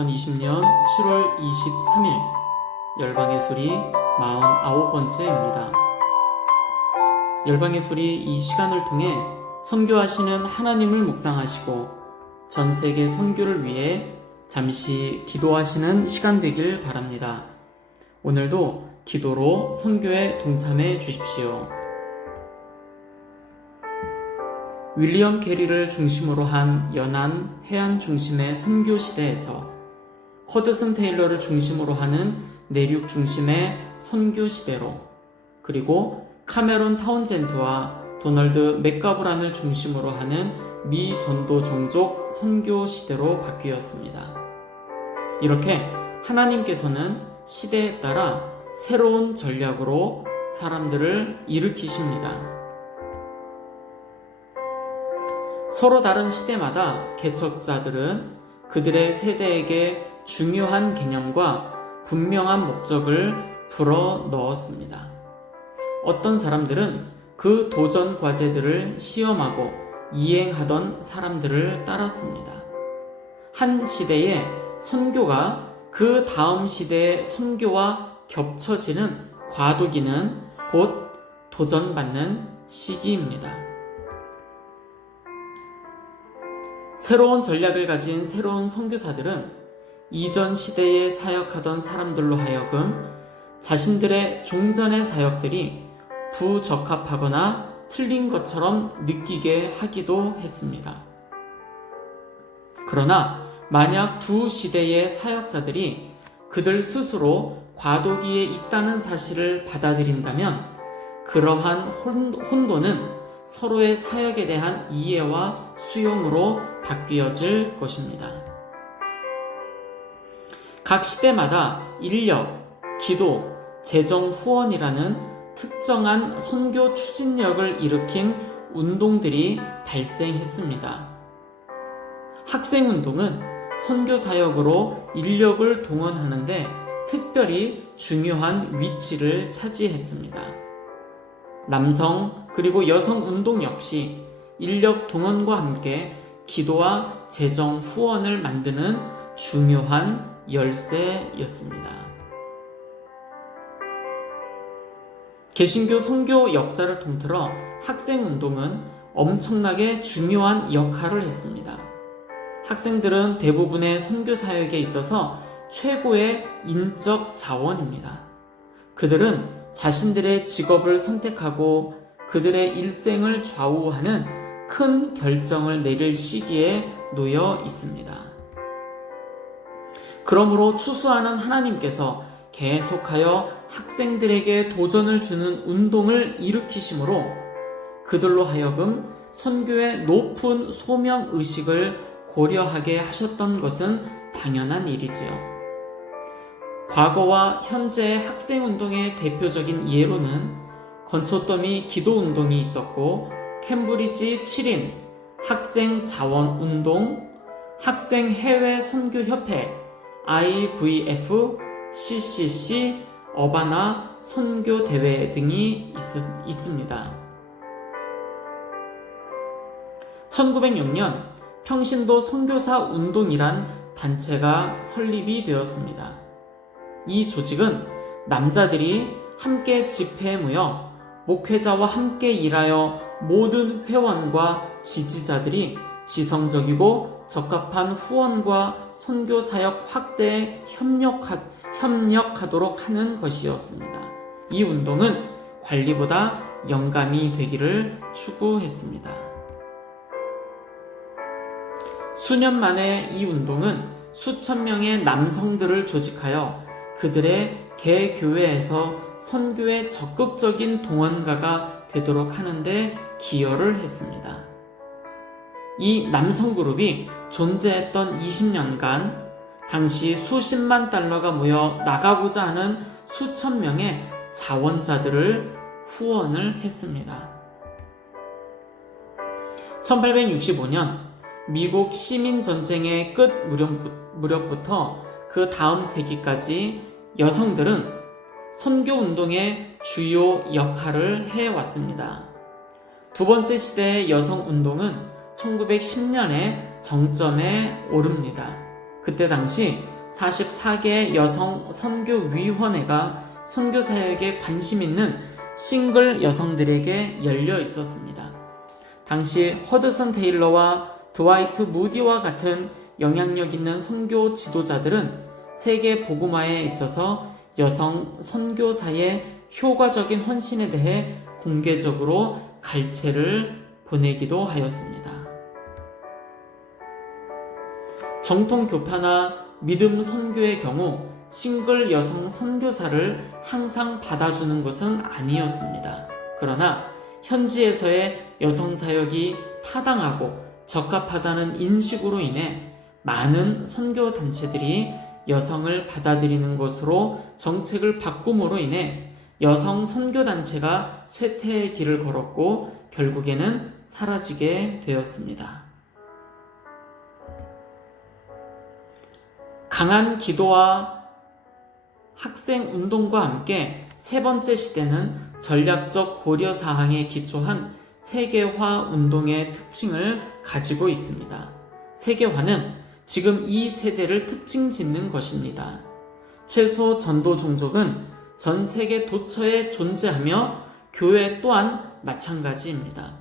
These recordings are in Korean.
2020년 7월 23일 열방의 소리 49번째입니다. 열방의 소리 이 시간을 통해 선교하시는 하나님을 묵상하시고 전 세계 선교를 위해 잠시 기도하시는 시간 되길 바랍니다. 오늘도 기도로 선교에 동참해 주십시오. 윌리엄 캐리를 중심으로 한 연안 해안 중심의 선교 시대에서 허드슨 테일러를 중심으로 하는 내륙 중심의 선교 시대로, 그리고 카메론 타운젠드와 도널드 맥가브란을 중심으로 하는 미 전도 종족 선교 시대로 바뀌었습니다. 이렇게 하나님께서는 시대에 따라 새로운 전략으로 사람들을 일으키십니다. 서로 다른 시대마다 개척자들은 그들의 세대에게 중요한 개념과 분명한 목적을 불어 넣었습니다. 어떤 사람들은 그 도전 과제들을 시험하고 이행하던 사람들을 따랐습니다. 한 시대의 선교가 그 다음 시대의 선교와 겹쳐지는 과도기는 곧 도전받는 시기입니다. 새로운 전략을 가진 새로운 선교사들은 이전 시대에 사역하던 사람들로 하여금 자신들의 종전의 사역들이 부적합하거나 틀린 것처럼 느끼게 하기도 했습니다. 그러나 만약 두 시대의 사역자들이 그들 스스로 과도기에 있다는 사실을 받아들인다면 그러한 혼돈은 서로의 사역에 대한 이해와 수용으로 바뀌어질 것입니다. 각 시대마다 인력, 기도, 재정 후원이라는 특정한 선교 추진력을 일으킨 운동들이 발생했습니다. 학생운동은 선교 사역으로 인력을 동원하는데 특별히 중요한 위치를 차지했습니다. 남성 그리고 여성 운동 역시 인력 동원과 함께 기도와 재정 후원을 만드는 중요한 열쇠였습니다. 개신교 선교 역사를 통틀어 학생운동은 엄청나게 중요한 역할을 했습니다. 학생들은 대부분의 선교 사역에 있어서 최고의 인적 자원입니다. 그들은 자신들의 직업을 선택하고 그들의 일생을 좌우하는 큰 결정을 내릴 시기에 놓여 있습니다. 그러므로 추수하는 하나님께서 계속하여 학생들에게 도전을 주는 운동을 일으키심으로 그들로 하여금 선교의 높은 소명의식을 고려하게 하셨던 것은 당연한 일이지요. 과거와 현재의 학생운동의 대표적인 예로는 건초더미 기도운동이 있었고 캠브리지 7인 학생자원운동, 학생해외선교협회, IVF, CCC, 어바나 선교대회 등이 있습니다. 1906년 평신도 선교사 운동이란 단체가 설립이 되었습니다. 이 조직은 남자들이 함께 집회에 모여 목회자와 함께 일하여 모든 회원과 지지자들이 지성적이고 적합한 후원과 선교사역 확대에 협력하도록 하는 것이었습니다. 이 운동은 관리보다 영감이 되기를 추구했습니다. 수년 만에 이 운동은 수천 명의 남성들을 조직하여 그들의 개교회에서 선교의 적극적인 동원가가 되도록 하는데 기여를 했습니다. 이 남성 그룹이 존재했던 20년간 당시 수십만 달러가 모여 나가고자 하는 수천 명의 자원자들을 후원을 했습니다. 1865년 미국 시민전쟁의 끝 무렵부터 그 다음 세기까지 여성들은 선교운동의 주요 역할을 해왔습니다. 두 번째 시대의 여성운동은 1910년에 정점에 오릅니다. 그때 당시 44개 여성 선교위원회가 선교 사역에 관심 있는 싱글 여성들에게 열려 있었습니다. 당시 허드슨 테일러와 드와이트 무디와 같은 영향력 있는 선교 지도자들은 세계 복음화에 있어서 여성 선교사의 효과적인 헌신에 대해 공개적으로 갈채를 보내기도 하였습니다. 정통 교파나 믿음 선교의 경우 싱글 여성 선교사를 항상 받아주는 것은 아니었습니다. 그러나 현지에서의 여성 사역이 타당하고 적합하다는 인식으로 인해 많은 선교 단체들이 여성을 받아들이는 것으로 정책을 바꿈으로 인해 여성 선교 단체가 쇠퇴의 길을 걸었고 결국에는 사라지게 되었습니다. 강한 기도와 학생 운동과 함께 세 번째 시대는 전략적 고려 사항에 기초한 세계화 운동의 특징을 가지고 있습니다. 세계화는 지금 이 세대를 특징 짓는 것입니다. 최소 전도 종족은 전 세계 도처에 존재하며 교회 또한 마찬가지입니다.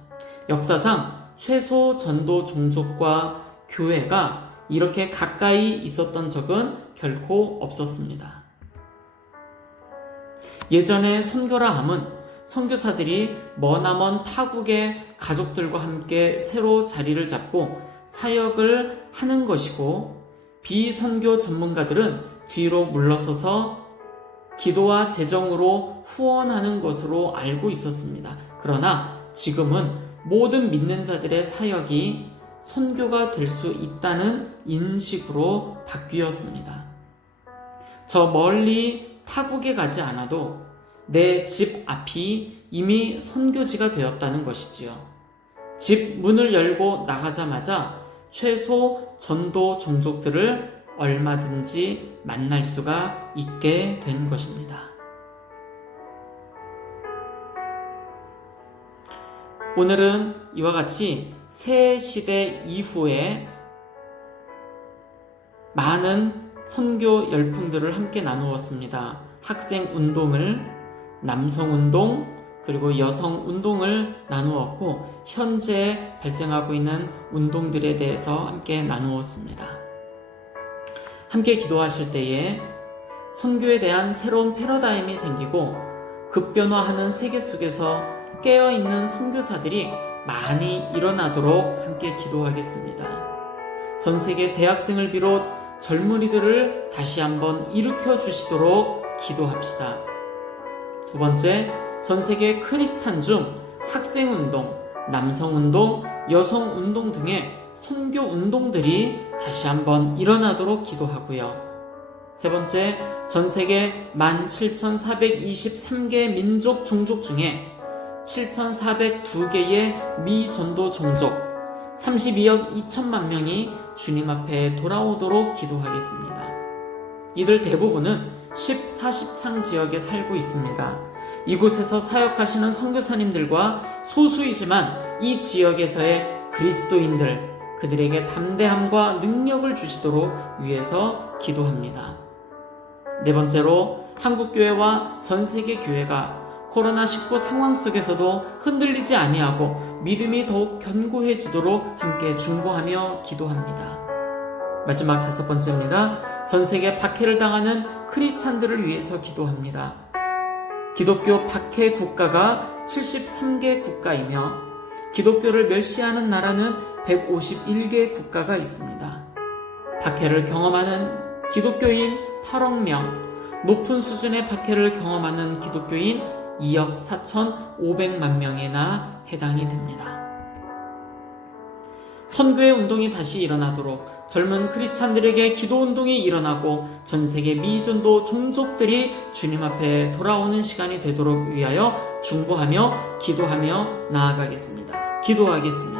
역사상 최소 전도 종족과 교회가 이렇게 가까이 있었던 적은 결코 없었습니다. 예전에 선교라 함은 선교사들이 머나먼 타국의 가족들과 함께 새로 자리를 잡고 사역을 하는 것이고 비선교 전문가들은 뒤로 물러서서 기도와 재정으로 후원하는 것으로 알고 있었습니다. 그러나 지금은 모든 믿는 자들의 사역이 선교가 될 수 있다는 인식으로 바뀌었습니다. 저 멀리 타국에 가지 않아도 내 집 앞이 이미 선교지가 되었다는 것이지요. 집 문을 열고 나가자마자 최소 전도 종족들을 얼마든지 만날 수가 있게 된 것입니다. 오늘은 이와 같이 새 시대 이후에 많은 선교 열풍들을 함께 나누었습니다. 학생 운동을, 남성 운동, 그리고 여성 운동을 나누었고 현재 발생하고 있는 운동들에 대해서 함께 나누었습니다. 함께 기도하실 때에 선교에 대한 새로운 패러다임이 생기고 급변화하는 세계 속에서 깨어있는 선교사들이 많이 일어나도록 함께 기도하겠습니다. 전 세계 대학생을 비롯 젊은이들을 다시 한번 일으켜 주시도록 기도합시다. 두 번째, 전 세계 크리스찬 중 학생운동, 남성운동, 여성운동 등의 선교 운동들이 다시 한번 일어나도록 기도하고요. 세 번째, 전 세계 17,423개 민족 종족 중에 7,402개의 미전도 종족 32억 2천만 명이 주님 앞에 돌아오도록 기도하겠습니다. 이들 대부분은 10, 40창 지역에 살고 있습니다. 이곳에서 사역하시는 선교사님들과 소수이지만 이 지역에서의 그리스도인들, 그들에게 담대함과 능력을 주시도록 위해서 기도합니다. 네 번째로 한국교회와 전세계 교회가 코로나19 상황 속에서도 흔들리지 아니하고 믿음이 더욱 견고해지도록 함께 중보하며 기도합니다. 마지막 다섯 번째입니다. 전세계 박해를 당하는 크리스찬들을 위해서 기도합니다. 기독교 박해 국가가 73개 국가이며 기독교를 멸시하는 나라는 151개 국가가 있습니다. 박해를 경험하는 기독교인 8억 명, 높은 수준의 박해를 경험하는 기독교인 2억 4,500만 명에나 해당이 됩니다. 선교의 운동이 다시 일어나도록 젊은 크리스찬들에게 기도 운동이 일어나고 전 세계 미전도 종족들이 주님 앞에 돌아오는 시간이 되도록 위하여 중보하며 기도하며 나아가겠습니다. 기도하겠습니다.